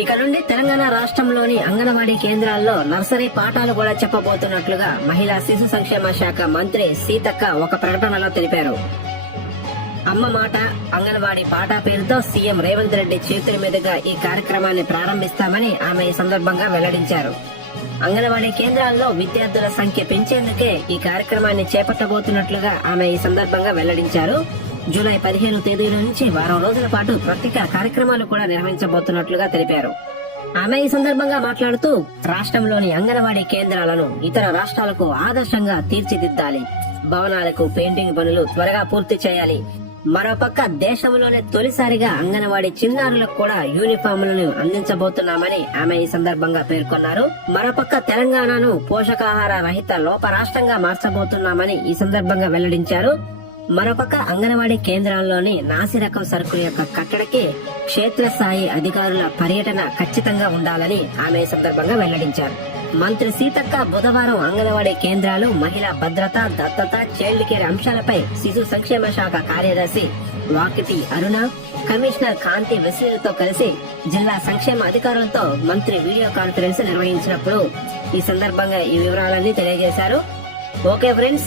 ఇక నుండి తెలంగాణ రాష్ట్రంలోని అంగన్వాడీ కేంద్రాల్లో నర్సరీ పాఠాలు కూడా చెప్పబోతున్నట్లుగా మహిళా శిశు సంక్షేమ శాఖ మంత్రి సీతక్క ఒక ప్రకటనలో తెలిపారు. అమ్మ మాట అంగన్వాడీ పాఠ పేరుతో సీఎం రేవంత్ రెడ్డి చేతుల మీదుగా ఈ కార్యక్రమాన్ని ప్రారంభిస్తామని ఆమె ఈ సందర్భంగా వెల్లడించారు. అంగన్వాడీ కేంద్రాల్లో విద్యార్థుల సంఖ్య పెంచేందుకే ఈ కార్యక్రమాన్ని చేపట్టబోతున్నట్లుగా ఆమె ఈ సందర్భంగా వెల్లడించారు. జూలై 15 తేదీల నుంచి వారం రోజుల పాటు ప్రత్యేక కార్యక్రమాలు కూడా నిర్వహించబోతున్నట్లుగా తెలిపారు. ఆమె ఈ సందర్భంగా మాట్లాడుతూ రాష్ట్రంలోని అంగన్వాడీ కేంద్రాలను ఇతర రాష్ట్రాలకు ఆదర్శంగా తీర్చిదిద్దాలి, భవనాలకు పెయింటింగ్ పనులు త్వరగా పూర్తి చేయాలి. మరోపక్క దేశంలోనే తొలిసారిగా అంగన్వాడీ చిన్నారులకు కూడా యూనిఫామ్లను అందించబోతున్నామని ఆమె ఈ సందర్భంగా పేర్కొన్నారు. మరోపక్క తెలంగాణను పోషకాహార రహిత లోప రాష్ట్రంగా మార్చబోతున్నామని ఈ సందర్భంగా వెల్లడించారు. మరోపక్క అంగన్వాడీ కేంద్రాల్లోని నాసిరకం సరుకుల యొక్క కట్టడికి క్షేత్రస్థాయి అధికారుల పర్యటన ఖచ్చితంగా ఉండాలని ఆమె ఈ సందర్భంగా వెల్లడించారు. మంత్రి సీతక్క బుధవారం అంగన్వాడీ కేంద్రాలు, మహిళా భద్రత, దత్తత, చైల్డ్ కేర్ అంశాలపై శిశు సంక్షేమ శాఖ కార్యదర్శి వాకిటి అరుణ, కమిషనర్ కాంతి వెస్లీలతో కలిసి జిల్లా సంక్షేమ అధికారులతో మంత్రి వీడియో కాన్ఫరెన్స్ నిర్వహించినప్పుడు ఈ సందర్భంగా ఈ వివరాలన్నీ తెలియజేశారు. Okay friends.